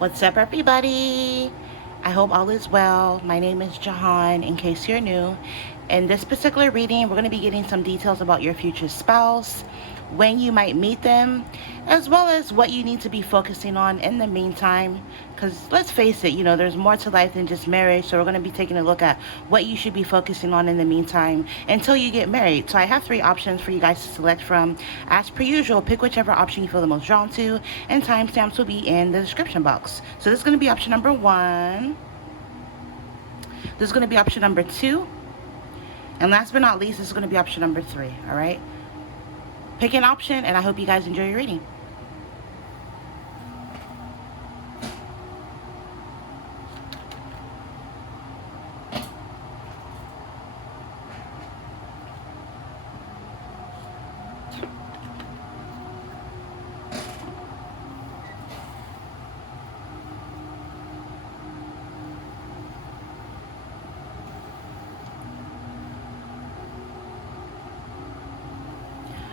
What's up, everybody? I hope all is well. My name is Jehan, in case you're new. In this particular reading, we're going to be getting some details about your future spouse, when you might meet them, as well as what you need to be focusing on in the meantime. Because let's face it, there's more to life than just marriage. So we're going to be taking a look at what you should be focusing on in the meantime until you get married. So I have 3 options for you guys to select from. As per usual, pick whichever option you feel the most drawn to, and timestamps will be in the description box. So this is going to be option number 1. This is going to be option number 2. And last but not least, this is going to be option number 3, all right? Pick an option, and I hope you guys enjoy your reading.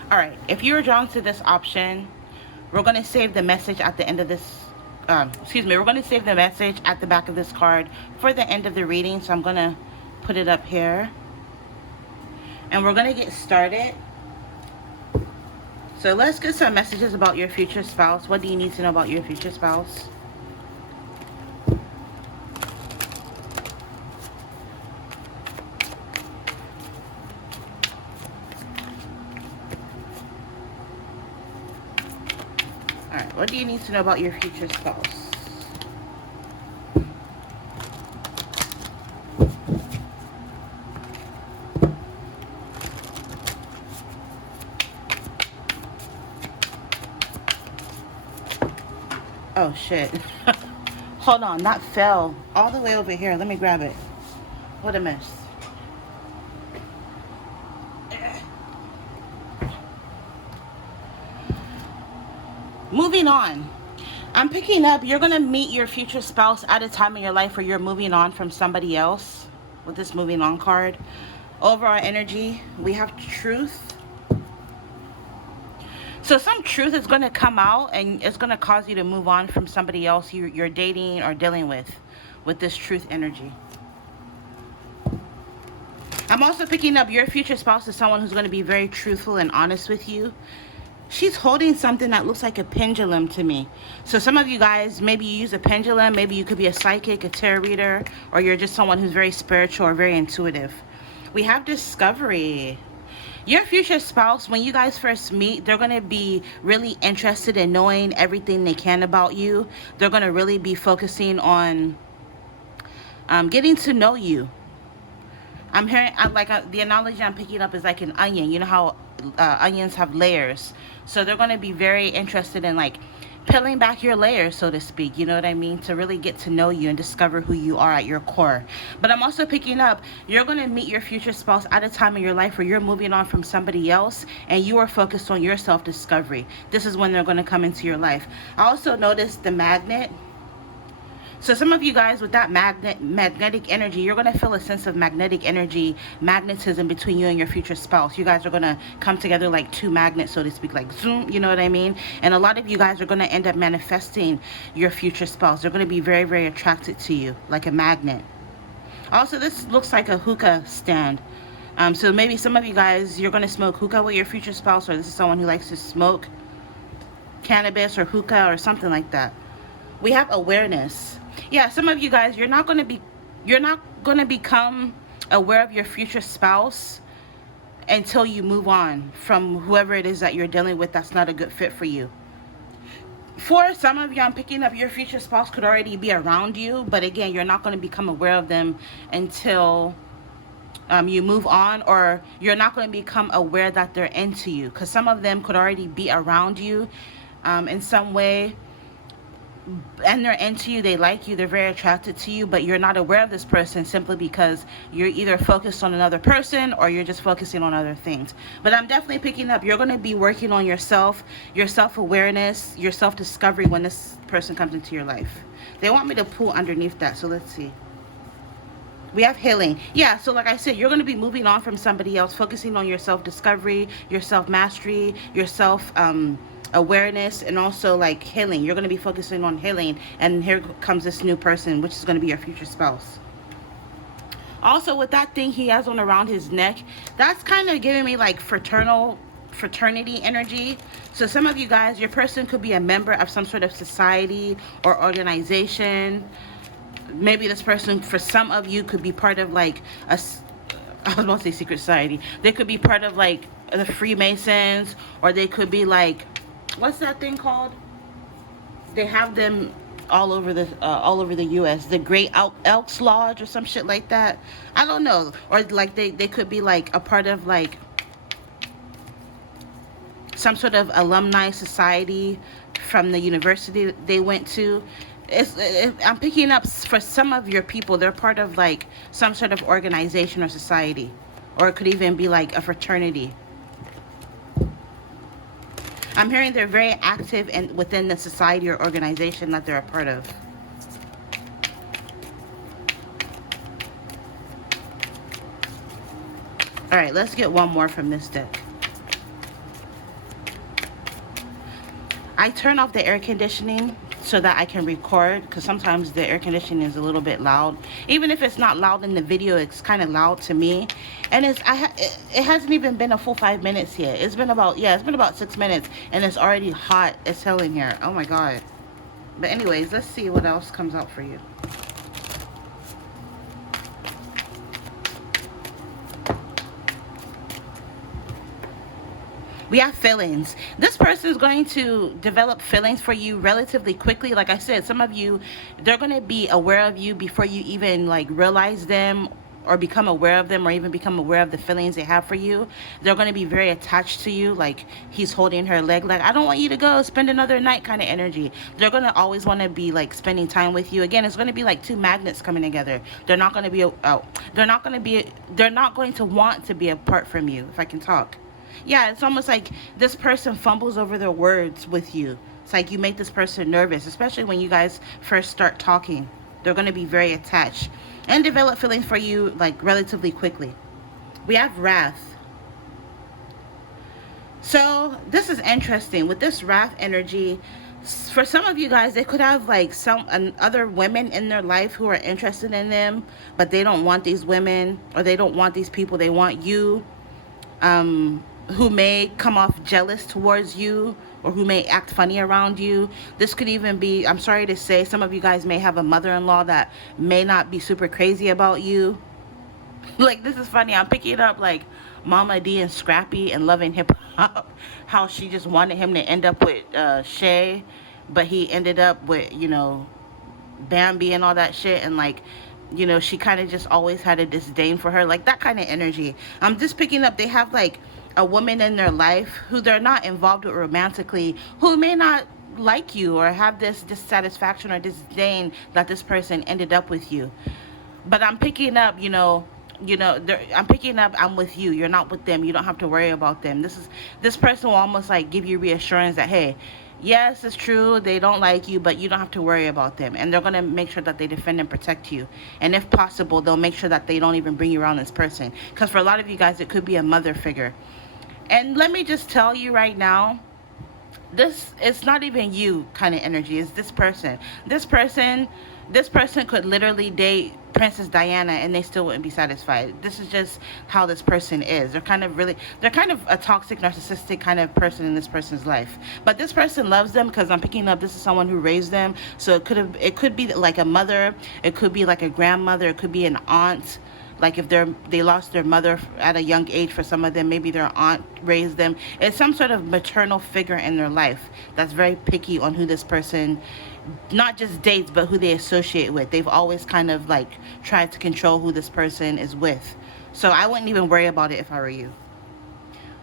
All right, if you're drawn to this option, we're going to save the message at the end of this, we're going to save the message at the back of this card for the end of the reading. So I'm going to put it up here. And we're going to get started. So let's get some messages about your future spouse. What do you need to know about your future spouse? Alright, what do you need to know about your future spouse? Oh shit. Hold on, that fell all the way over here. Let me grab it. What a mess. Moving on. I'm picking up, you're going to meet your future spouse at a time in your life where you're moving on from somebody else with this moving on card. Overall energy, we have truth. So some truth is going to come out, and it's going to cause you to move on from somebody else you're dating or dealing with this truth energy. I'm also picking up your future spouse is someone who's going to be very truthful and honest with you. She's holding something that looks like a pendulum to me. So some of you guys, maybe you use a pendulum. Maybe you could be a psychic, a tarot reader, or you're just someone who's very spiritual or very intuitive. We have discovery. Your future spouse, when you guys first meet, they're going to be really interested in knowing everything they can about you. They're going to really be focusing on getting to know you. I'm hearing, the analogy I'm picking up is like an onion. You know how onions have layers. So they're going to be very interested in peeling back your layers, so to speak. You know what I mean? To really get to know you and discover who you are at your core. But I'm also picking up, you're going to meet your future spouse at a time in your life where you're moving on from somebody else and you are focused on your self-discovery. This is when they're going to come into your life. I also noticed the magnet. So some of you guys with that magnetic energy, you're going to feel a sense of magnetism between you and your future spouse. You guys are going to come together like 2 magnets, so to speak, like zoom, you know what I mean? And a lot of you guys are going to end up manifesting your future spouse. They're going to be very, very attracted to you, like a magnet. Also, this looks like a hookah stand. So maybe some of you guys, you're going to smoke hookah with your future spouse, or this is someone who likes to smoke cannabis or hookah or something like that. We have awareness. Yeah, some of you guys, you're not going to become aware of your future spouse until you move on from whoever it is that you're dealing with that's not a good fit for you. For some of you, I'm picking up your future spouse could already be around you, but again, you're not going to become aware of them until you move on, or you're not going to become aware that they're into you, because some of them could already be around you in some way. And they're into you, they like you, they're very attracted to you, but you're not aware of this person simply because you're either focused on another person or you're just focusing on other things. But I'm definitely picking up, you're going to be working on yourself, your self-awareness, your self-discovery when this person comes into your life. They want me to pull underneath that, so let's see. We have healing. Yeah, so like I said, you're going to be moving on from somebody else, focusing on your self-discovery, your self-mastery, your self awareness, and also like healing. You're going to be focusing on healing, and here comes this new person, which is going to be your future spouse. Also, with that thing he has on around his neck, that's kind of giving me like fraternity energy. So some of you guys, your person could be a member of some sort of society or organization. Maybe this person, for some of you, could be part of like I was about to say secret society. They could be part of like the Freemasons, or they could be like, what's that thing called? They have them all over the U.S. The Great Elks Lodge or some shit like that. I don't know. Or like they could be like a part of like some sort of alumni society from the university they went to. I'm picking up for some of your people, they're part of like some sort of organization or society, or it could even be like a fraternity. I'm hearing they're very active and within the society or organization that they're a part of. All right, let's get one more from this deck. I turn off the air conditioning so that I can record, because sometimes the air conditioning is a little bit loud. Even if it's not loud in the video, it's kind of loud to me. And it hasn't even been a full 5 minutes yet. It's been about 6 minutes, and it's already hot as hell in here. Oh my god. But anyways, let's see what else comes out for you. We have feelings. This person is going to develop feelings for you relatively quickly. Like I said, some of you, they're going to be aware of you before you even like realize them, or become aware of them, or even become aware of the feelings they have for you. They're going to be very attached to you, like he's holding her leg, like, I don't want you to go, spend another night kind of energy. They're going to always want to be like spending time with you. Again, it's going to be like two magnets coming together. They're not going to be they're not going to want to be apart from you, if I can talk. Yeah, it's almost like this person fumbles over their words with you. It's like you make this person nervous, especially when you guys first start talking. They're going to be very attached and develop feelings for you like relatively quickly. We have wrath. So this is interesting. With this wrath energy, for some of you guys, they could have like some other women in their life who are interested in them, but they don't want these women, or they don't want these people. They want you. Who may come off jealous towards you, or who may act funny around you. This could even be, I'm sorry to say, some of you guys may have a mother-in-law that may not be super crazy about you. Like, this is funny. I'm picking up like Mama D and Scrappy and Love and Hip Hop. How she just wanted him to end up with Shay, but he ended up with, you know, Bambi and all that shit. And like, you know, she kind of just always had a disdain for her. Like that kind of energy. I'm just picking up, they have like a woman in their life who they're not involved with romantically, who may not like you, or have this dissatisfaction or disdain that this person ended up with you. But I'm picking up, I'm picking up, I'm with you. You're not with them. You don't have to worry about them. This person will almost like give you reassurance that, hey, yes, it's true, they don't like you, but you don't have to worry about them. And they're going to make sure that they defend and protect you. And if possible, they'll make sure that they don't even bring you around this person. Because for a lot of you guys, it could be a mother figure. And let me just tell you right now, it's not even you kind of energy. It's this person. This person could literally date Princess Diana and they still wouldn't be satisfied. This is just how this person is. They're kind of a toxic, narcissistic kind of person in this person's life. But this person loves them, because I'm picking up this is someone who raised them. So it could be like a mother, it could be like a grandmother, it could be an aunt. Like if they lost their mother at a young age, for some of them, maybe their aunt raised them. It's some sort of maternal figure in their life that's very picky on who this person, not just dates, but who they associate with. They've always kind of like tried to control who this person is with. So I wouldn't even worry about it if I were you.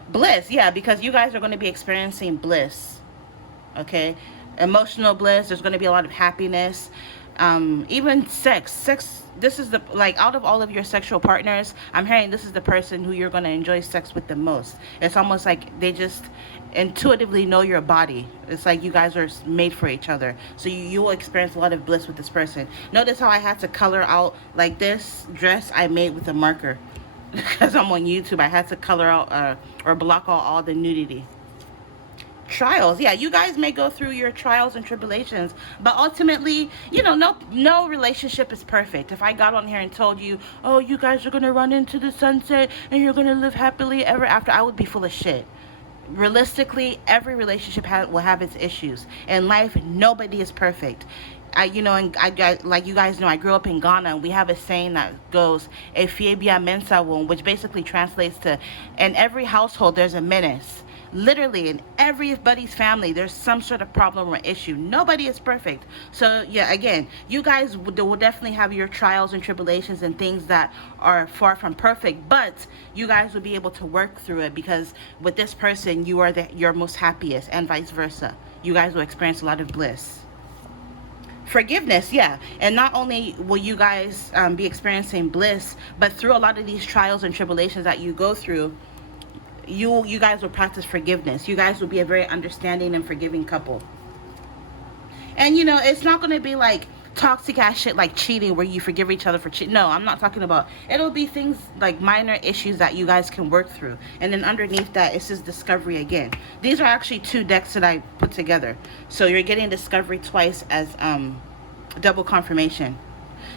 Bliss, yeah, because you guys are going to be experiencing bliss. Okay? Emotional bliss. There's going to be a lot of happiness. Even sex, this is the, like, out of all of your sexual partners, I'm hearing this is the person who you're going to enjoy sex with the most. It's almost like they just intuitively know your body. It's like you guys are made for each other. So you will experience a lot of bliss with this person. Notice how I had to color out, like this dress I made with a marker. Because I'm on YouTube, I had to color out or block out all the nudity. Trials, yeah, you guys may go through your trials and tribulations, but ultimately, no relationship is perfect. If I got on here and told you, oh, you guys are gonna run into the sunset and you're gonna live happily ever after, I would be full of shit. Realistically, every relationship will have its issues. In life, nobody is perfect. And like you guys know, I grew up in Ghana, and we have a saying that goes, "Efiebia mensa won," which basically translates to, in every household, there's a menace. Literally, in everybody's family, there's some sort of problem or issue. Nobody is perfect. So, yeah, again, you guys will definitely have your trials and tribulations and things that are far from perfect, but you guys will be able to work through it, because with this person, you are your most happiest, and vice versa. You guys will experience a lot of bliss. Forgiveness, yeah, and not only will you guys be experiencing bliss, but through a lot of these trials and tribulations that you go through, you guys will practice forgiveness. You guys will be a very understanding and forgiving couple. And it's not going to be like toxic ass shit like cheating, where you forgive each other for cheating. No, I'm not talking about. It'll be things like minor issues that you guys can work through, and then underneath that, it says discovery again. These are actually 2 decks that I put together, so you're getting discovery twice as double confirmation.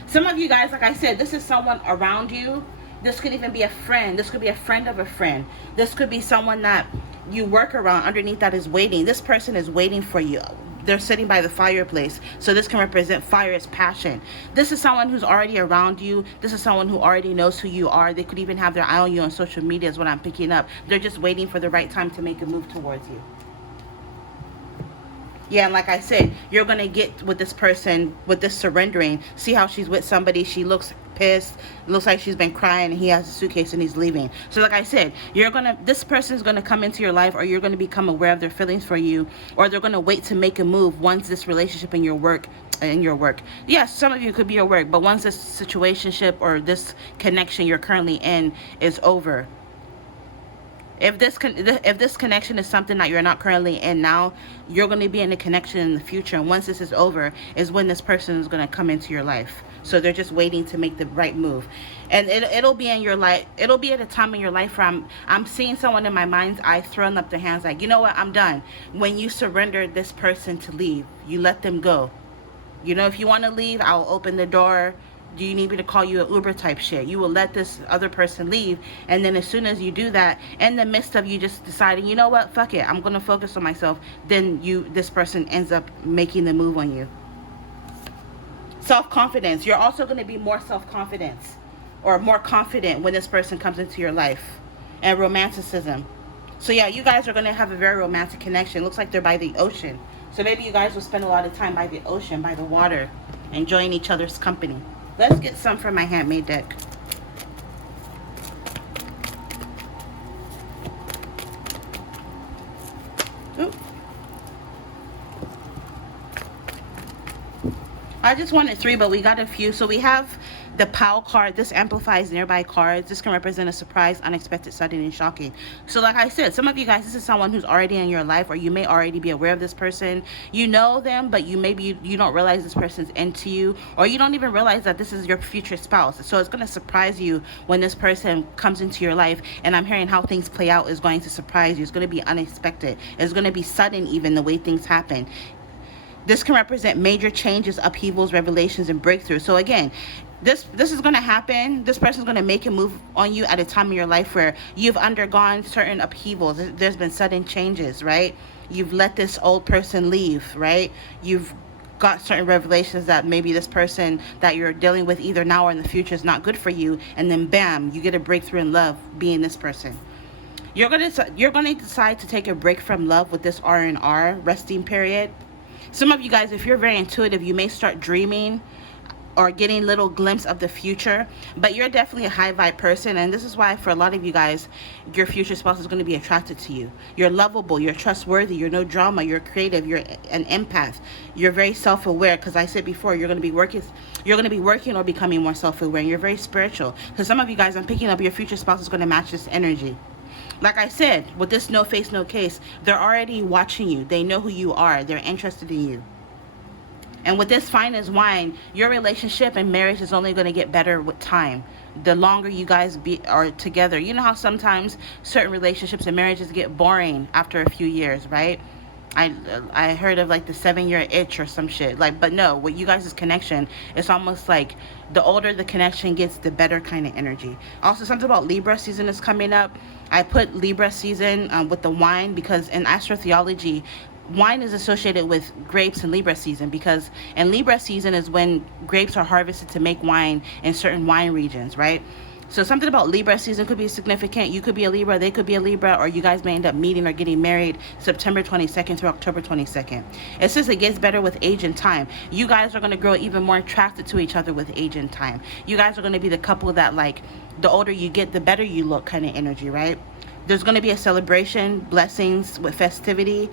Some of you guys, like I said, this is someone around you. This could even be a friend. This could be a friend of a friend. This could be someone that you work around. Underneath that is waiting. This person is waiting for you. They're sitting by the fireplace. So this can represent fire as passion. This is someone who's already around you. This is someone who already knows who you are. They could even have their eye on you on social media is what I'm picking up. They're just waiting for the right time to make a move towards you. Yeah, and like I said, you're going to get with this person, with this surrendering. See how she's with somebody. She looks pissed. It looks like she's been crying, and he has a suitcase and he's leaving. So like I said, this person is going to come into your life, or you're going to become aware of their feelings for you, or they're going to wait to make a move once this relationship in your work. Yes, some of you could be your work, but once this situationship or this connection you're currently in is over. If this connection is something that you're not currently in now, you're going to be in a connection in the future. And once this is over, is when this person is going to come into your life. So they're just waiting to make the right move. And it'll be in your life. It'll be at a time in your life where I'm seeing someone in my mind's eye throwing up their hands like, you know what, I'm done. When you surrender this person to leave, you let them go. If you want to leave, I'll open the door. Do you need me to call you an Uber type shit? You will let this other person leave, and then as soon as you do that, in the midst of you just deciding, you know what, fuck it, I'm gonna focus on myself, then this person ends up making the move on you. Self-confidence. You're also going to be more self-confidence, or more confident when this person comes into your life. And romanticism. So yeah, you guys are going to have a very romantic connection. Looks like they're by the ocean. So maybe you guys will spend a lot of time by the ocean, by the water, enjoying each other's company. Let's get some from my handmade deck. Ooh. I just wanted 3, but we got a few. So we have the POW card. This amplifies nearby cards. This can represent a surprise, unexpected, sudden, and shocking. So like I said, some of you guys, this is someone who's already in your life, or you may already be aware of this person. You know them, but you don't realize this person's into you, or you don't even realize that this is your future spouse. So it's going to surprise you when this person comes into your life, and I'm hearing how things play out is going to surprise you. It's going to be unexpected. It's going to be sudden, even the way things happen. This can represent major changes, upheavals, revelations, and breakthroughs. So again, this is going to happen. This person is going to make a move on you at a time in your life where you've undergone certain upheavals. There's been sudden changes, right? You've let this old person leave, right? You've got certain revelations that maybe this person that you're dealing with either now or in the future is not good for you, and then bam, you get a breakthrough in love being this person. You're going to decide to take a break from love with this R&R resting period. Some of you guys, if you're very intuitive, you may start dreaming or getting little glimpse of the future, but you're definitely a high vibe person, and this is why for a lot of you guys, your future spouse is going to be attracted to you. You're lovable, you're trustworthy, you're no drama, you're creative, you're an empath, you're very self-aware, because I said before, you're going to be working or becoming more self-aware, and you're very spiritual. So some of you guys, I'm picking up your future spouse is going to match this energy. Like I said, with this no face, no case, they're already watching you. They know who you are. They're interested in you. And with this fine as wine, your relationship and marriage is only going to get better with time. The longer you guys are together. You know how sometimes certain relationships and marriages get boring after a few years, right? I heard of like the 7-year itch or some shit. Like, but no, with you guys' connection, it's almost like the older the connection gets, the better kind of energy. Also, something about Libra season is coming up. I put Libra season with the wine because in astrotheology, wine is associated with grapes in Libra season, because in Libra season is when grapes are harvested to make wine in certain wine regions, right? So something about Libra season could be significant. You could be a Libra, they could be a Libra, or you guys may end up meeting or getting married September 22nd through October 22nd. It says it gets better with age and time. You guys are going to grow even more attracted to each other with age and time. You guys are going to be the couple that, like, the older you get, the better you look kind of energy, right? There's going to be a celebration, blessings with festivity.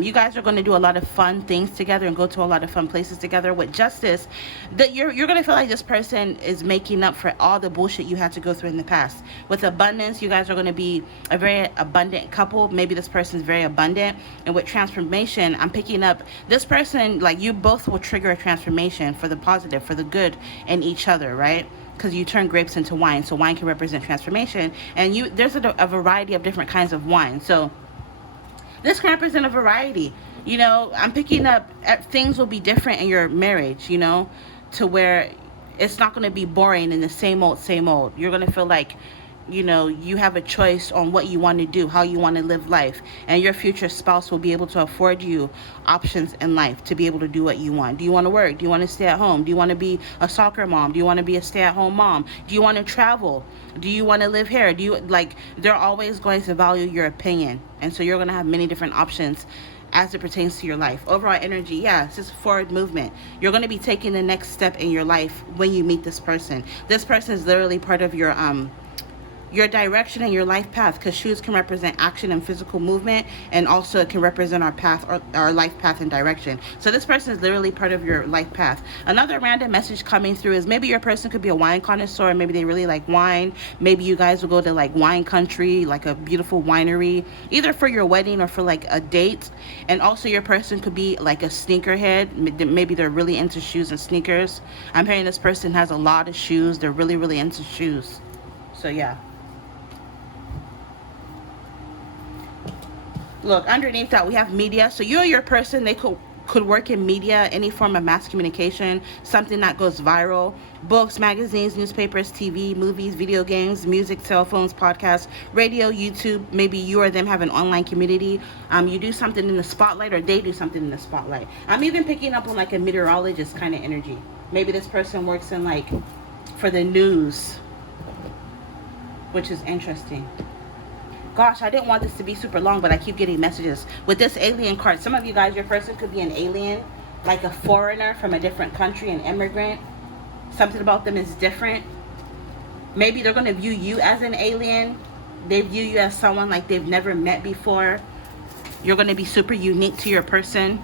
You guys are going to do a lot of fun things together and go to a lot of fun places together. With justice, that you're going to feel like this person is making up for all the bullshit you had to go through in the past. With abundance, you guys are going to be a very abundant couple. Maybe this person is very abundant. And with transformation, I'm picking up this person, like, you both will trigger a transformation for the positive, for the good in each other, right? Because you turn grapes into wine, so wine can represent transformation, and there's a variety of different kinds of wine. So this can represent a variety. You know, I'm picking up things will be different in your marriage, you know, to where it's not going to be boring and the same old, same old. You're going to feel like, you know, you have a choice on what you want to do, how you want to live life, and your future spouse will be able to afford you options in life to be able to do what you want. Do you want to work? Do you want to stay at home? Do you want to be a soccer mom? Do you want to be a stay-at-home mom? Do you want to travel? Do you want to live here? Do you, like, they're always going to value your opinion, and so you're going to have many different options as it pertains to your life. Overall energy, yeah, it's just forward movement. You're going to be taking the next step in your life when you meet this person. This person is literally part of your direction and your life path, because shoes can represent action and physical movement, and also it can represent our path, or our life path and direction. So this person is literally part of your life path. Another random message coming through is maybe your person could be a wine connoisseur. Maybe they really like wine. Maybe you guys will go to like wine country, like a beautiful winery, either for your wedding or for like a date. And also your person could be like a sneakerhead. Maybe they're really into shoes and sneakers. I'm hearing this person has a lot of shoes. They're really, really into shoes. So yeah. Look, underneath that we have media. So you or your person, they could work in media, any form of mass communication, something that goes viral. Books, magazines, newspapers, TV, movies, video games, music, cell phones, podcasts, radio, YouTube. Maybe you or them have an online community. You do something in the spotlight, or they do something in the spotlight. I'm even picking up on like a meteorologist kind of energy. Maybe this person works in like for the news, which is interesting. Gosh, I didn't want this to be super long, but I keep getting messages. With this alien card, some of you guys, your person could be an alien, like a foreigner from a different country, an immigrant. Something about them is different. Maybe they're going to view you as an alien. They view you as someone like they've never met before. You're going to be super unique to your person.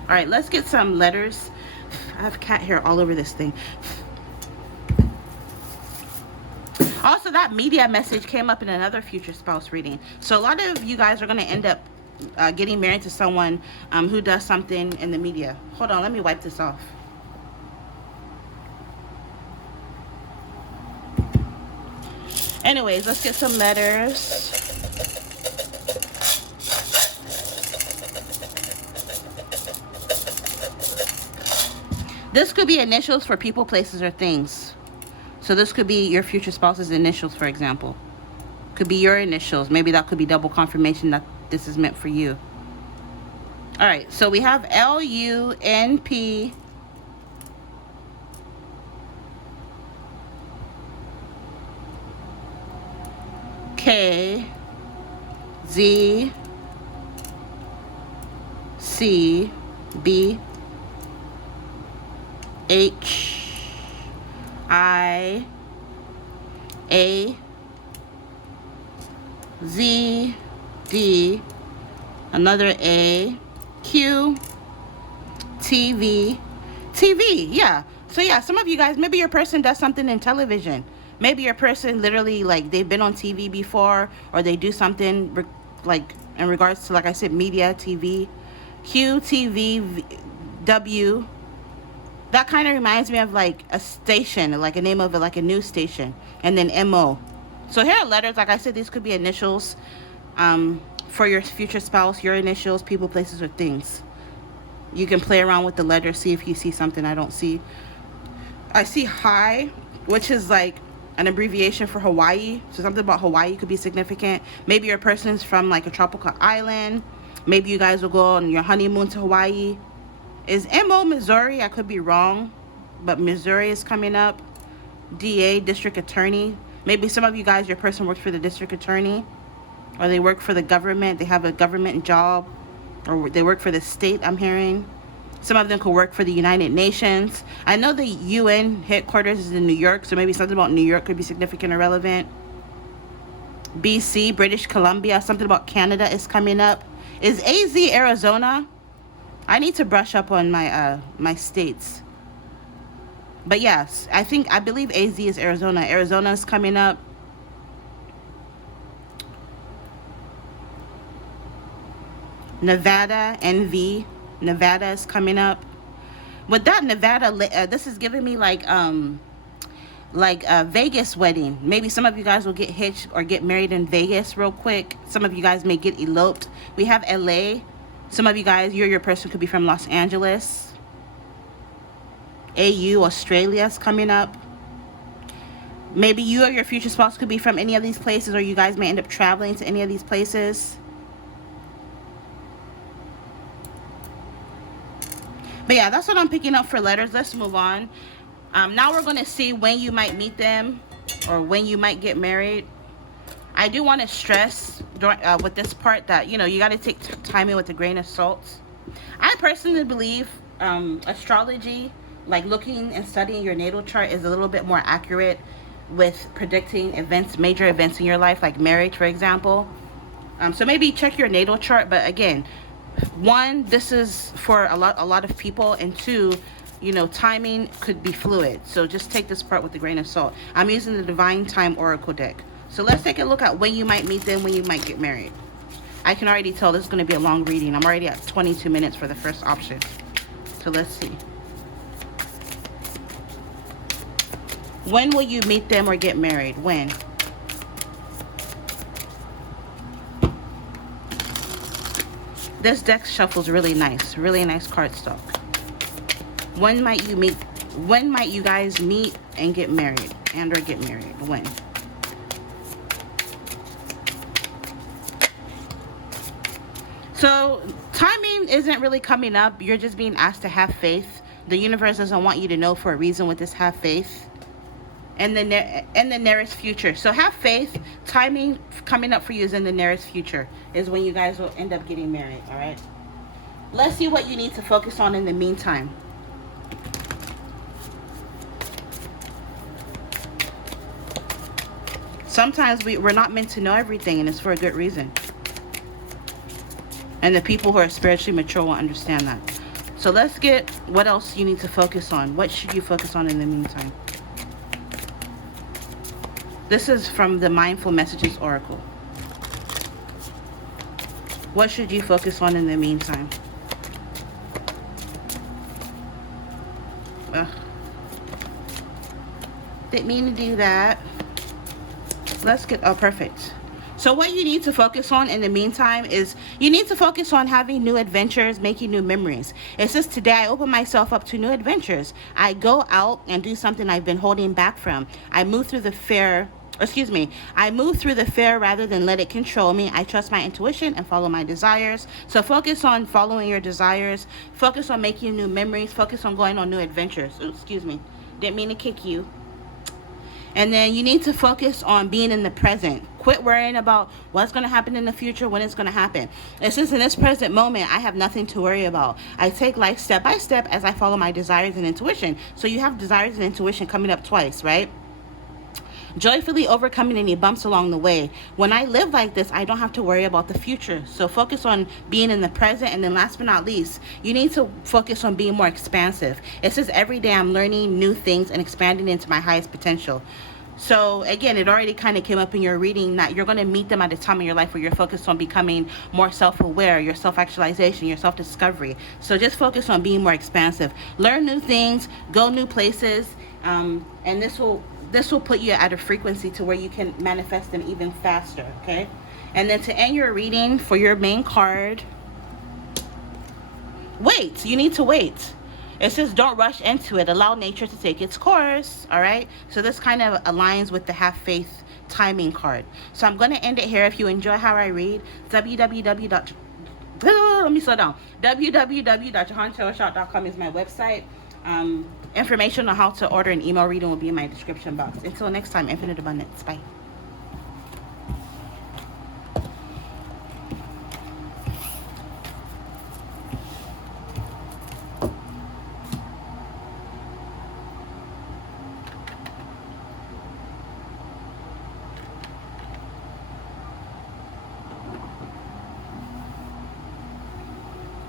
All right, let's get some letters. I have cat hair all over this thing. Also, that media message came up in another future spouse reading. So a lot of you guys are going to end up getting married to someone who does something in the media. Hold on, let me wipe this off. Anyways, let's get some letters. This could be initials for people, places, or things. So this could be your future spouse's initials, for example. Could be your initials. Maybe that could be double confirmation that this is meant for you. All right, so we have LUNP K Z C B H I A Z D, another A, Q, TV, yeah. So yeah, some of you guys, maybe your person does something in television. Maybe your person literally, like, they've been on TV before, or they do something like in regards to, like I said, media, TV. Q, TV, W. That kind of reminds me of like a station, like a name of it, like a news station. And then MO. So here are letters. Like I said, these could be initials for your future spouse, your initials, people, places, or things. You can play around with the letters, see if you see something I don't see. I see HI, which is like an abbreviation for Hawaii. So something about Hawaii could be significant. Maybe your person's from like a tropical island. Maybe you guys will go on your honeymoon to Hawaii. Is MO Missouri? I could be wrong, but Missouri is coming up. DA, district attorney. Maybe some of you guys, your person works for the district attorney, or they work for the government. They have a government job, or they work for the state, I'm hearing. Some of them could work for the United Nations. I know the UN headquarters is in New York, so maybe something about New York could be significant or relevant. BC, British Columbia, something about Canada is coming up. Is AZ Arizona? I need to brush up on my my states. But yes, I believe AZ is Arizona. Arizona is coming up. Nevada, NV. Nevada is coming up. With that Nevada, this is giving me like a Vegas wedding. Maybe some of you guys will get hitched or get married in Vegas real quick. Some of you guys may get eloped. We have LA. Some of you guys, your person could be from Los Angeles. AU, Australia is coming up. Maybe you or your future spouse could be from any of these places, or you guys may end up traveling to any of these places. But yeah, that's what I'm picking up for letters. Let's move on. Now we're going to see when you might meet them or when you might get married. I do want to stress with this part that, you know, you got to take timing with a grain of salt. I personally believe astrology, like looking and studying your natal chart, is a little bit more accurate with predicting events, major events in your life, like marriage, for example. So maybe check your natal chart. But again, one, this is for a lot of people, and two, you know, timing could be fluid. So just take this part with a grain of salt. I'm using the Divine Time Oracle deck. So let's take a look at when you might meet them, when you might get married. I can already tell this is going to be a long reading. I'm already at 22 minutes for the first option. So let's see. When will you meet them or get married? When? This deck shuffles really nice cardstock. When might you guys meet and get married, and or get married? When? So timing isn't really coming up. You're just being asked to have faith. The universe doesn't want you to know for a reason with this have faith. And the nearest future. So have faith. Timing coming up for you is in the nearest future, is when you guys will end up getting married. All right. Let's see what you need to focus on in the meantime. Sometimes we're not meant to know everything, and it's for a good reason. And the people who are spiritually mature will understand that. So let's get what else you need to focus on. What should you focus on in the meantime? This is from the Mindful Messages Oracle. What should you focus on in the meantime? Ugh. Didn't mean to do that. Let's get, oh, perfect. So what you need to focus on in the meantime is you need to focus on having new adventures, making new memories. It says today I open myself up to new adventures. I go out and do something I've been holding back from. I move through the fear. I move through the fear rather than let it control me. I trust my intuition and follow my desires. So focus on following your desires. Focus on making new memories. Focus on going on new adventures. Ooh, excuse me. Didn't mean to kick you. And then you need to focus on being in the present. Quit worrying about what's going to happen in the future, when it's going to happen. And since in this present moment, I have nothing to worry about. I take life step by step as I follow my desires and intuition. So you have desires and intuition coming up twice, right? Joyfully overcoming any bumps along the way. When I live like this, I don't have to worry about the future. So focus on being in the present. And then last but not least, you need to focus on being more expansive. It says every day I'm learning new things and expanding into my highest potential. So again, it already kind of came up in your reading that you're going to meet them at a time in your life where you're focused on becoming more self-aware, your self-actualization, your self-discovery. So just focus on being more expansive. Learn new things, go new places, and this will put you at a frequency to where you can manifest them even faster, okay? And then to end your reading for your main card, wait. You need to wait. It says don't rush into it. Allow nature to take its course. All right. So this kind of aligns with the have faith timing card. So I'm going to end it here. If you enjoy how I read, let me slow down. www.jehantarotshop.com is my website. Information on how to order an email reading will be in my description box. Until next time, infinite abundance. Bye.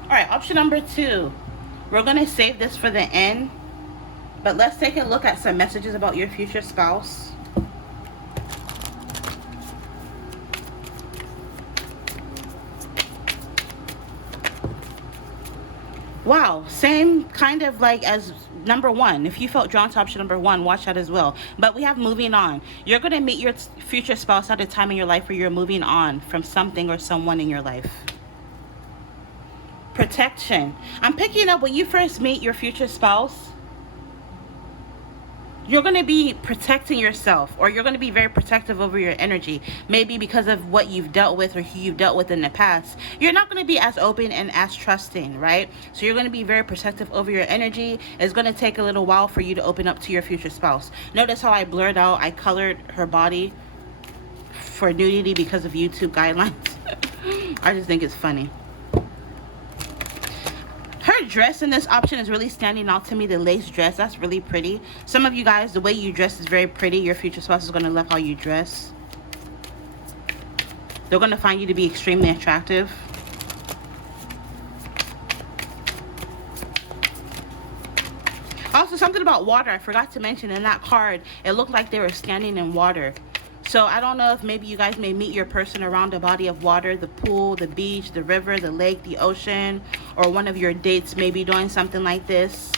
All right, option number 2. We're going to save this for the end, but let's take a look at some messages about your future spouse. Wow, same kind of like as number 1. If you felt drawn to option number 1, watch that as well. But we have moving on. You're going to meet your future spouse at a time in your life where you're moving on from something or someone in your life. Protection. I'm picking up when you first meet your future spouse, you're going to be protecting yourself, or you're going to be very protective over your energy. Maybe because of what you've dealt with or who you've dealt with in the past. You're not going to be as open and as trusting, right? So you're going to be very protective over your energy. It's going to take a little while for you to open up to your future spouse. Notice how I blurred out, I colored her body for nudity because of YouTube guidelines. I just think it's funny. Her dress in this option is really standing out to me. The lace dress, that's really pretty. Some of you guys, the way you dress is very pretty. Your future spouse is going to love how you dress. They're going to find you to be extremely attractive. Also, something about water I forgot to mention in that card. It looked like they were standing in water. So I don't know if maybe you guys may meet your person around a body of water, the pool, the beach, the river, the lake, the ocean, or one of your dates may be doing something like this.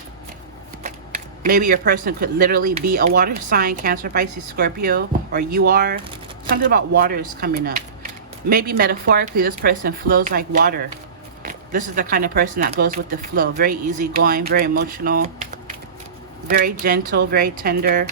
Maybe your person could literally be a water sign, Cancer, Pisces, Scorpio, or you are. Something about water is coming up. Maybe metaphorically, this person flows like water. This is the kind of person that goes with the flow. Very easygoing, very emotional, very gentle, very tender.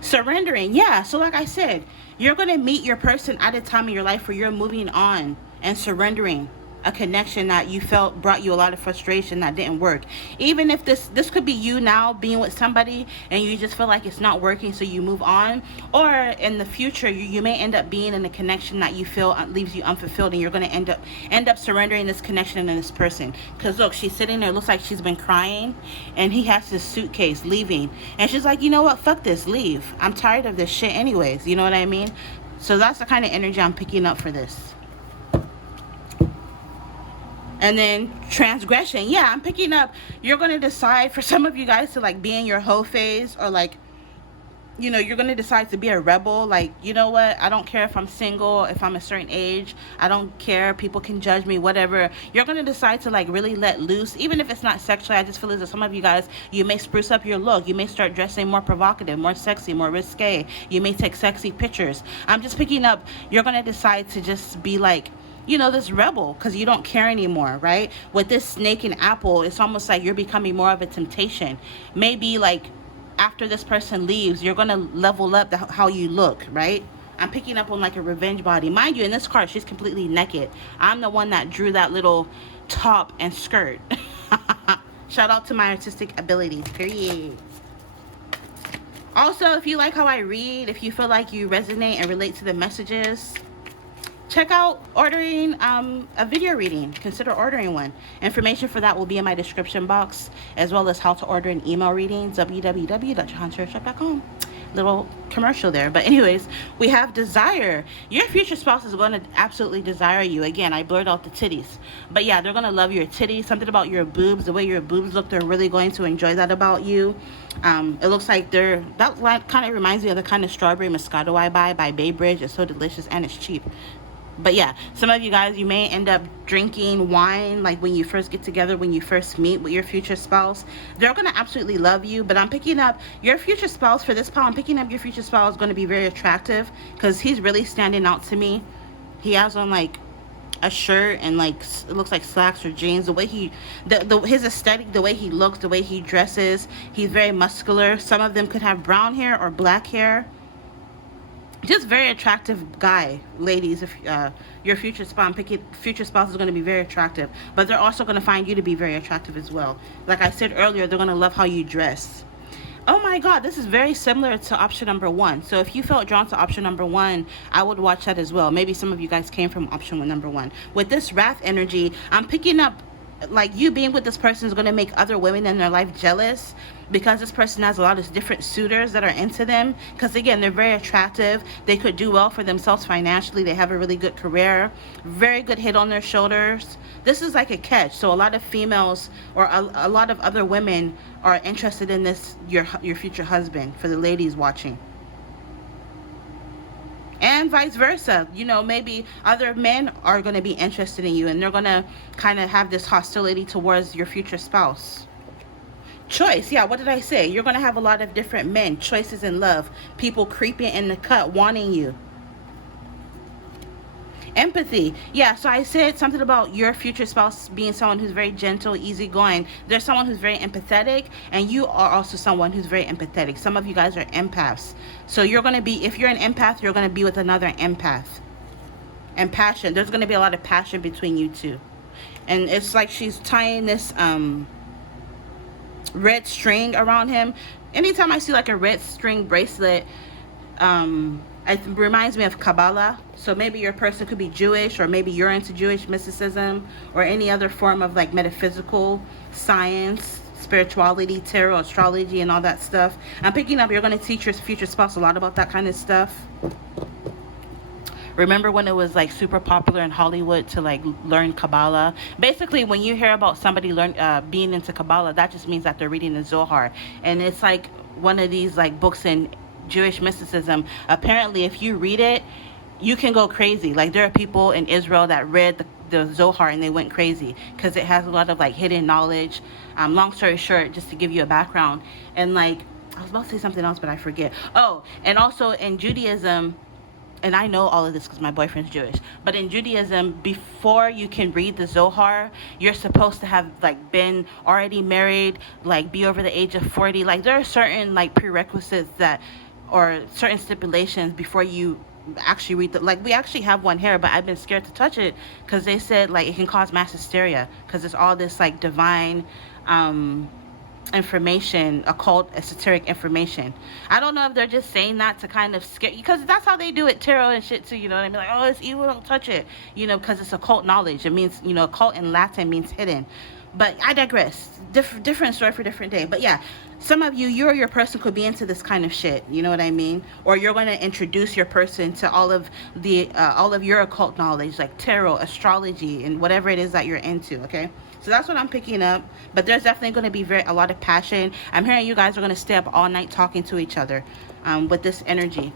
Surrendering. Yeah, so like I said, you're going to meet your person at a time in your life where you're moving on and surrendering a connection that you felt brought you a lot of frustration that didn't work. Even if this could be you now being with somebody and you just feel like it's not working, so you move on. Or in the future, you may end up being in a connection that you feel leaves you unfulfilled, and you're going to end up surrendering this connection and this person. Because look, she's sitting there, looks like she's been crying, and he has this suitcase leaving, and she's like, you know what, fuck this, leave. I'm tired of this shit anyways. You know what I mean? So that's the kind of energy I'm picking up for this. And then transgression. Yeah, I'm picking up, you're going to decide, for some of you guys, to like be in your hoe phase, or like, you know, you're going to decide to be a rebel. Like, you know what, I don't care if I'm single, if I'm a certain age, I don't care, people can judge me, whatever. You're going to decide to like really let loose, even if it's not sexually. I just feel as if some of you guys, you may spruce up your look. You may start dressing more provocative, more sexy, more risque. You may take sexy pictures. I'm just picking up, you're going to decide to just be like, you know, this rebel, because you don't care anymore, right? With this snake and apple, it's almost like you're becoming more of a temptation. Maybe like after this person leaves, you're going to level up how you look, right? I'm picking up on like a revenge body. Mind you, in this card, she's completely naked. I'm the one that drew that little top and skirt. Shout out to my artistic abilities, period. Also, if you like how I read, if you feel like you resonate and relate to the messages, check out ordering a video reading. Consider ordering one. Information for that will be in my description box, as well as how to order an email reading, www.jehantarotshop.com. Little commercial there. But anyways, we have desire. Your future spouse is going to absolutely desire you. Again, I blurred out the titties. But yeah, they're going to love your titties. Something about your boobs, the way your boobs look, they're really going to enjoy that about you. It looks like that kind of reminds me of the kind of strawberry Moscato I buy by Bay Bridge. It's so delicious and it's cheap. But yeah, some of you guys, you may end up drinking wine like when you first get together, when you first meet with your future spouse. They're going to absolutely love you, but I'm picking up your future spouse for this pile. I'm picking up your future spouse is going to be very attractive because he's really standing out to me. He has on like a shirt and like it looks like slacks or jeans. The way he his aesthetic, the way he looks, the way he dresses, he's very muscular. Some of them could have brown hair or black hair. Just very attractive guy, ladies. If your future spouse is going to be very attractive, but they're also going to find you to be very attractive as well. Like I said earlier, they're going to love how you dress. Oh my god, this is very similar to option number one. So if you felt drawn to option number one, I would watch that as well. Maybe some of you guys came from option number one. With this wrath energy, I'm picking up like you being with this person is going to make other women in their life jealous, because this person has a lot of different suitors that are into them, because again, they're very attractive. They could do well for themselves financially. They have a really good career, very good head on their shoulders. This is like a catch. So a lot of females or a lot of other women are interested in this, your future husband, for the ladies watching. And vice versa, you know, maybe other men are going to be interested in you and they're going to kind of have this hostility towards your future spouse. Choice, yeah, what did I say? You're going to have a lot of different men, choices in love, people creeping in the cut wanting you. Empathy, yeah, so I said something about your future spouse being someone who's very gentle, easygoing. There's someone who's very empathetic, and you are also someone who's very empathetic. Some of you guys are empaths, so you're going to be, if you're an empath, you're going to be with another empath. And passion, there's going to be a lot of passion between you two. And it's like she's tying this red string around him. Anytime I see like a red string bracelet, it reminds me of Kabbalah. So maybe your person could be Jewish, or maybe you're into Jewish mysticism or any other form of like metaphysical science, spirituality, tarot, astrology, and all that stuff. I'm picking up you're going to teach your future spouse a lot about that kind of stuff. Remember when it was like super popular in Hollywood to like learn Kabbalah? Basically, when you hear about somebody being into Kabbalah, that just means that they're reading the Zohar. And it's like one of these like books in Jewish mysticism. Apparently, if you read it, you can go crazy. Like there are people in Israel that read the Zohar and they went crazy because it has a lot of like hidden knowledge. Long story short, just to give you a background, and like I was about to say something else but I forget. Oh, and also in Judaism, and I know all of this because my boyfriend's Jewish, but in Judaism, before you can read the Zohar, you're supposed to have like been already married, like be over the age of 40. Like there are certain like prerequisites that, or certain stipulations before you actually read the, like we actually have one here, but I've been scared to touch it because they said like it can cause mass hysteria because it's all this like divine information, occult, esoteric information. I don't know if they're just saying that to kind of scare you, because that's how they do it, tarot and shit too, you know what I mean? Like, oh, it's evil, don't touch it, you know, because it's occult knowledge. It means, you know, occult in Latin means hidden. But I digress. Different story for different day. But yeah, some of you or your person could be into this kind of shit, you know what I mean? Or you're going to introduce your person to all of your occult knowledge, like tarot, astrology, and whatever it is that you're into, okay? So that's what I'm picking up. But there's definitely going to be a lot of passion. I'm hearing you guys are going to stay up all night talking to each other with this energy.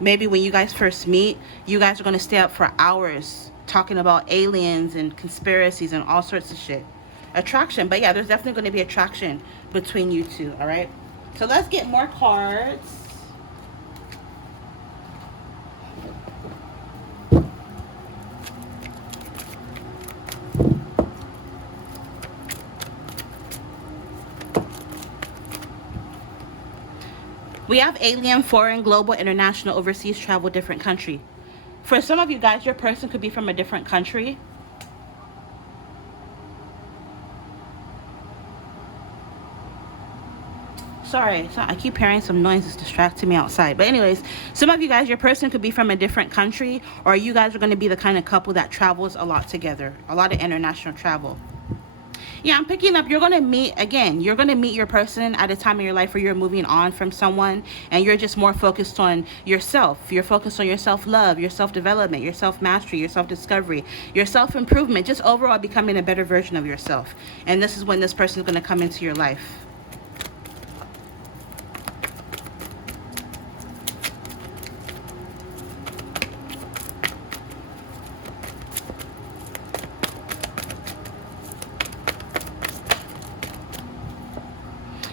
Maybe when you guys first meet, you guys are going to stay up for hours talking about aliens and conspiracies and all sorts of shit. Attraction. But yeah, there's definitely going to be attraction between you two, all right? So let's get more cards. We have alien, foreign, global, international, overseas, travel, different country. For some of you guys, your person could be from a different country. Sorry, I keep hearing some noises distracting me outside. But anyways, some of you guys, your person could be from a different country, or you guys are going to be the kind of couple that travels a lot together. A lot of international travel. Yeah, I'm picking up, you're going to meet, again, you're going to meet your person at a time in your life where you're moving on from someone and you're just more focused on yourself. You're focused on your self-love, your self-development, your self-mastery, your self-discovery, your self-improvement, just overall becoming a better version of yourself. And this is when this person is going to come into your life.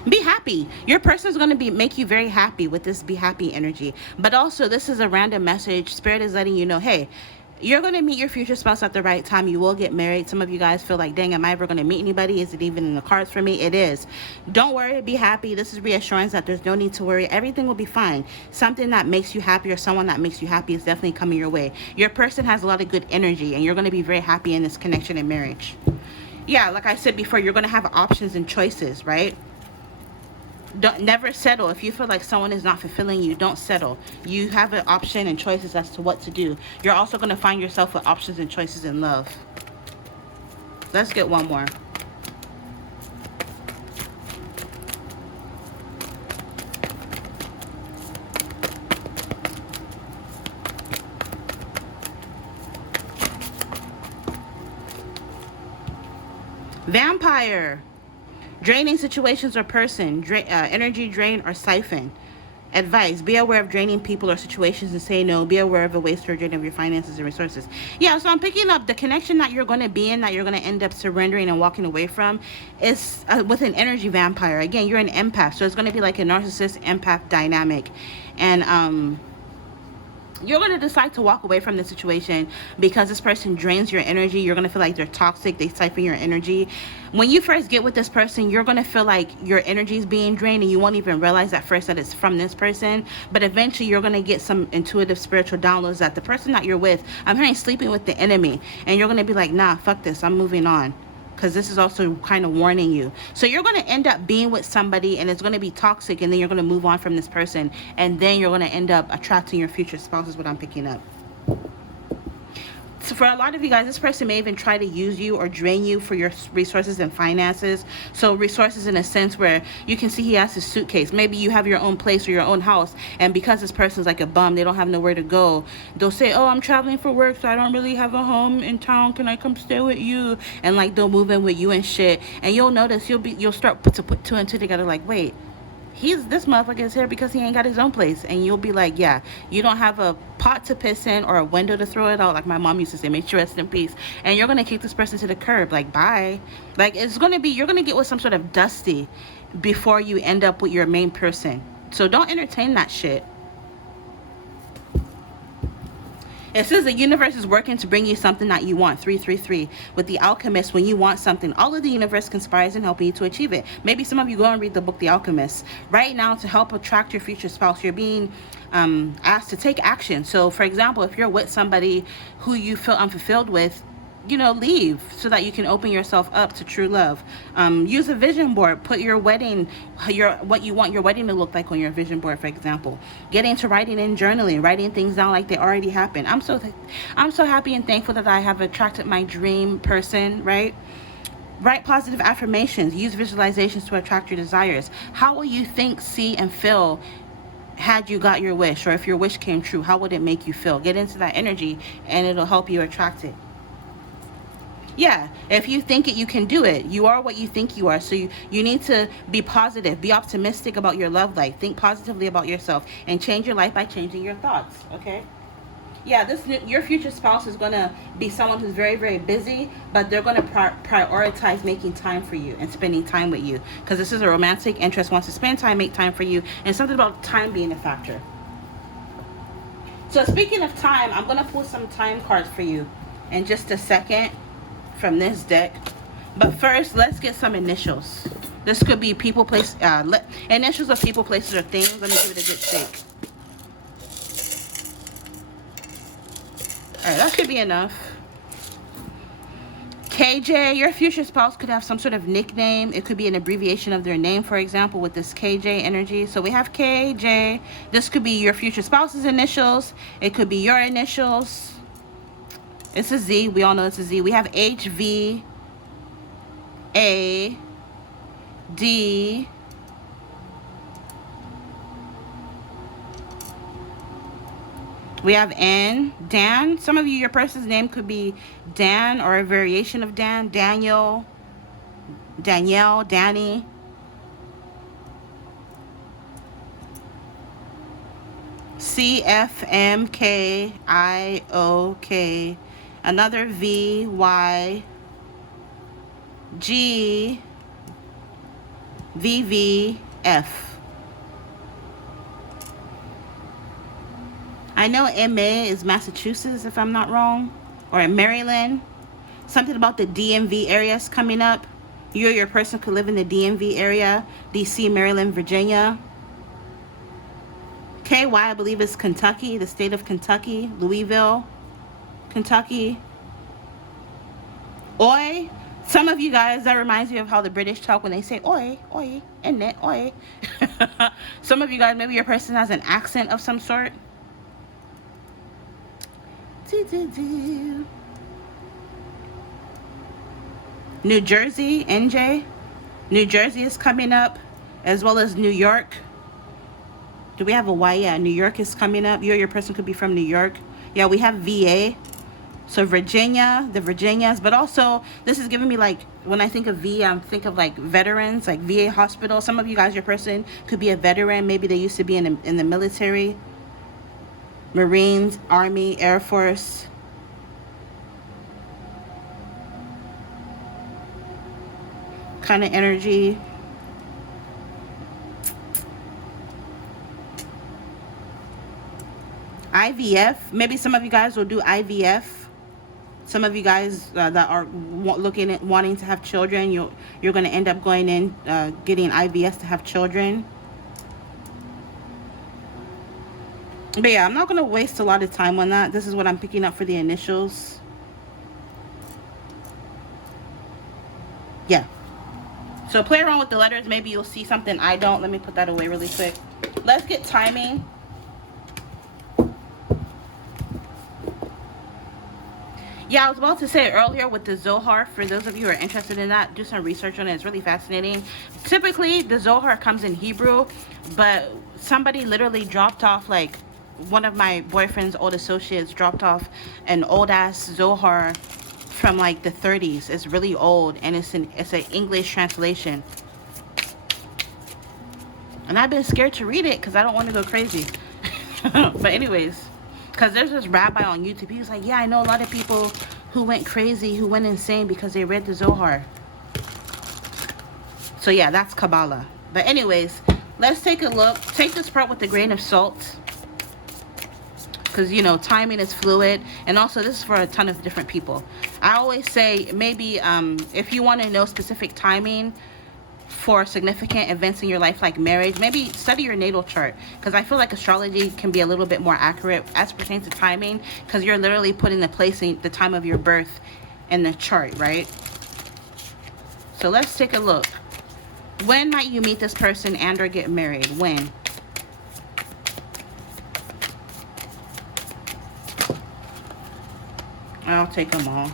Be happy. Your person is going to be make you very happy with this be happy energy. But also, this is a random message. Spirit is letting you know, hey, you're going to meet your future spouse at the right time. You will get married. Some of you guys feel like, dang, am I ever going to meet anybody? Is it even in the cards for me? It is. Don't worry. Be happy. This is reassurance that there's no need to worry. Everything will be fine. Something that makes you happy or someone that makes you happy is definitely coming your way. Your person has a lot of good energy, and you're going to be very happy in this connection and marriage. Yeah, like I said before, you're going to have options and choices, right? Don't never settle. If you feel like someone is not fulfilling you, don't settle. You have an option and choices as to what to do. You're also going to find yourself with options and choices in love. Let's get one more. Vampire. Draining situations or person, energy drain or siphon. Advice: be aware of draining people or situations and say no. Be aware of a waste or drain of your finances and resources. Yeah, so I'm picking up the connection that you're going to be in, that you're going to end up surrendering and walking away from, is with an energy vampire. Again, you're an empath, so it's going to be like a narcissist empath dynamic. And you're going to decide to walk away from the situation because this person drains your energy. You're going to feel like they're toxic. They siphon your energy. When you first get with this person, you're going to feel like your energy is being drained, and you won't even realize at first that it's from this person. But eventually, you're going to get some intuitive spiritual downloads that the person that you're with, I'm hearing sleeping with the enemy. And you're going to be like, nah, fuck this. I'm moving on. Because this is also kind of warning you. So you're going to end up being with somebody, and it's going to be toxic, and then you're going to move on from this person, and then you're going to end up attracting your future spouse, is what I'm picking up. So for a lot of you guys, this person may even try to use you or drain you for your resources and finances. So resources in a sense where you can see he has his suitcase. Maybe you have your own place or your own house, and because this person's like a bum, they don't have nowhere to go, they'll say, oh, I'm traveling for work, so I don't really have a home in town. Can I come stay with you? And like they'll move in with you and shit. And you'll notice you'll start to put two and two together, like, wait, this motherfucker is here because he ain't got his own place. And you'll be like, yeah, you don't have a pot to piss in or a window to throw it out, like my mom used to say. May she rest in peace. And you're gonna kick this person to the curb, like, bye. Like, it's gonna be, you're gonna get with some sort of dusty before you end up with your main person. So don't entertain that shit. It says the universe is working to bring you something that you want. 333. With the Alchemist, when you want something, all of the universe conspires in helping you to achieve it. Maybe some of you go and read the book The Alchemist. Right now, to help attract your future spouse, you're being asked to take action. So, for example, if you're with somebody who you feel unfulfilled with, leave so that you can open yourself up to true love. Use a vision board. Put your wedding, what you want your wedding to look like on your vision board, for example. Get into writing and journaling, writing things down like they already happened. I'm so happy and thankful that I have attracted my dream person, right? Write positive affirmations. Use visualizations to attract your desires. How will you think, see, and feel had you got your wish? Or if your wish came true, how would it make you feel? Get into that energy and it'll help you attract it. Yeah, if you think it, you can do it. You are what you think you are. So you need to be positive. Be optimistic about your love life. Think positively about yourself. And change your life by changing your thoughts, okay? Yeah, your future spouse is going to be someone who's very, very busy, but they're going to prioritize making time for you and spending time with you. Because this is a romantic interest, wants to spend time, make time for you, and something about time being a factor. So speaking of time, I'm going to pull some time cards for you in just a second from this deck. But first, let's get some initials. This could be people, place, initials of people, places, or things. Let me give it a good shake. Alright, that should be enough. KJ, your future spouse could have some sort of nickname. It could be an abbreviation of their name, for example, with this KJ energy. So we have KJ. This could be your future spouse's initials. It could be your initials. It's a Z. We all know it's a Z. We have HV, A, D, we have N, Dan. Some of you, your person's name could be Dan or a variation of Dan. Daniel, Danielle, Danny. C, F, M, K, I, O, K. Another V, Y, G, VVF. I know MA is Massachusetts, if I'm not wrong, or in Maryland. Something about the DMV areas coming up. You or your person could live in the DMV area, DC, Maryland, Virginia. KY, I believe, is Kentucky, the state of Kentucky, Louisville, Kentucky. Oi. Some of you guys, that reminds me of how the British talk when they say oi, oi, isn't it, oi. Some of you guys, maybe your person has an accent of some sort. New Jersey, NJ. New Jersey is coming up, as well as New York. Do we have a Y? Yeah, New York is coming up. You or your person could be from New York. Yeah, we have VA. So Virginia, the Virginias, but also this is giving me, like, when I think of V, I think of like veterans, like VA hospital. Some of you guys, your person could be a veteran. Maybe they used to be in the military, Marines, Army, Air Force. Kind of energy. IVF. Maybe some of you guys will do IVF. Some of you guys that are looking at wanting to have children, you're going to end up going in getting IVF to have children. But yeah, I'm not going to waste a lot of time on that. This is what I'm picking up for the initials. Yeah. So play around with the letters. Maybe you'll see something I don't. Let me put that away really quick. Let's get timing. Yeah, I was about to say earlier with the Zohar, for those of you who are interested in that, do some research on it. It's really fascinating. Typically, the Zohar comes in Hebrew, but somebody literally dropped off, like, one of my boyfriend's old associates dropped off an old-ass Zohar from, like, the 30s. It's really old, and it's an English translation. And I've been scared to read it because I don't want to go crazy. But anyways, because there's this rabbi on YouTube. He was like, yeah, I know a lot of people who went crazy, who went insane because they read the Zohar. So yeah, that's Kabbalah. But anyways, let's take a look. Take this part with a grain of salt. Because, you know, timing is fluid. And also, this is for a ton of different people. I always say, maybe if you want to know specific timing for significant events in your life, like marriage, maybe study your natal chart, because I feel like astrology can be a little bit more accurate as pertains to timing, because you're literally putting the placing the time of your birth in the chart, right? So let's take a look. When might you meet this person and or get married? When? I'll take them all.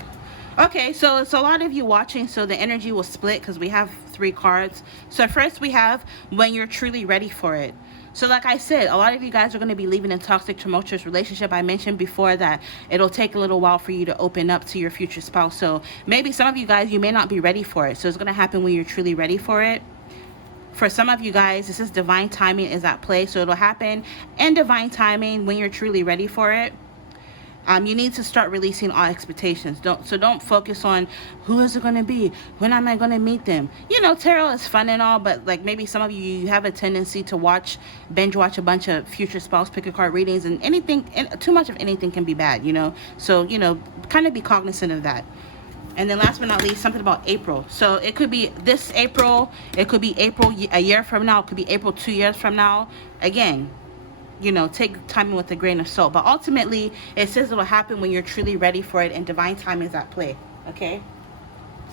Okay, so it's a lot of you watching, so the energy will split because we have 3 cards. So first we have when you're truly ready for it. So like I said, a lot of you guys are going to be leaving a toxic, tumultuous relationship. I mentioned before that it'll take a little while for you to open up to your future spouse. So maybe some of you guys, you may not be ready for it. So it's going to happen when you're truly ready for it. For some of you guys, this is divine timing is at play. So it'll happen in divine timing when you're truly ready for it. You need to start releasing all expectations. Don't focus on who is it going to be, when am I going to meet them. You know, tarot is fun and all, but like maybe some of you have a tendency to binge watch a bunch of future spouse pick a card readings, and too much of anything can be bad, you know. So, you know, kind of be cognizant of that. And then last but not least, something about April. So it could be this April, it could be April a year from now, it could be April 2 years from now. Again, you know, take timing with a grain of salt. But ultimately, it says it will happen when you're truly ready for it and divine time is at play. Okay?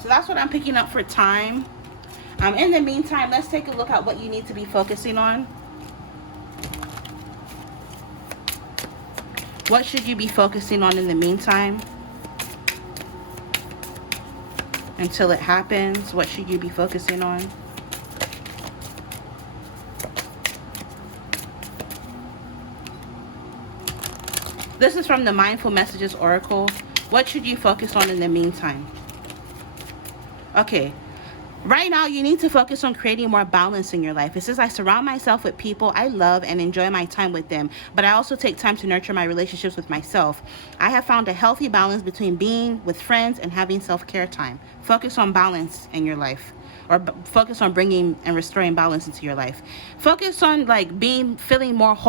So that's what I'm picking up for time. In the meantime, let's take a look at what you need to be focusing on. What should you be focusing on in the meantime? Until it happens, what should you be focusing on? This is from the Mindful Messages Oracle. What should you focus on in the meantime? Okay. Right now, you need to focus on creating more balance in your life. It says, I surround myself with people I love and enjoy my time with them, but I also take time to nurture my relationships with myself. I have found a healthy balance between being with friends and having self-care time. Focus on balance in your life. or focus on bringing and restoring balance into your life. Focus on like feeling more whole